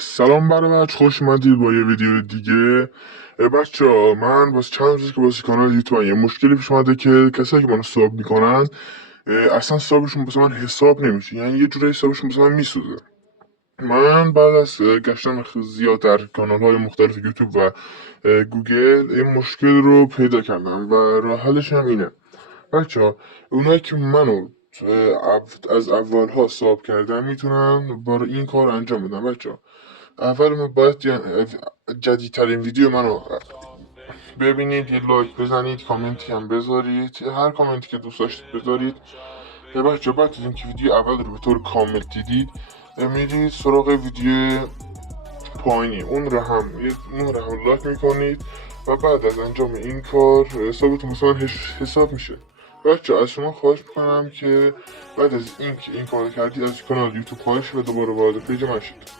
سلام برابر، خوش اومدید با یه ویدیو دیگه. بچه ها، من واسه چند روزی که واسه کانال یوتیوب یه مشکلی پیش اومده که کسایی که منو ساب میکنن اصلا سابشون واسه من حساب نمیشه، یعنی یه جوری حسابشون واسه من میسوزه. من بعد از گشتن زیاد در کانال های مختلف یوتیوب و گوگل این مشکل رو پیدا کردم و راه حلش هم اینه. بچه ها، اونایی که منو از اول ها ساب کردن میتونن برای این کار انجام بدن. بچه ها، اول ما باید جدیدترین ویدیو منو ببینید، یه لایک بزنید، کامنتی هم بذارید، هر کامنتی که دوست داشتید بذارید. بچه بعد از اینکه ویدیو اول رو به طور کامل دیدید، میرید سراغ ویدیو پایینی، اون رو هم لایک میکنید و بعد از انجام این کار حسابتون مثلا حساب میشه. بچه از شما خواهش میکنم که بعد از اینکه این کار کردید از کانال یوتیوب خواهش و دوباره وارد پیج من شید.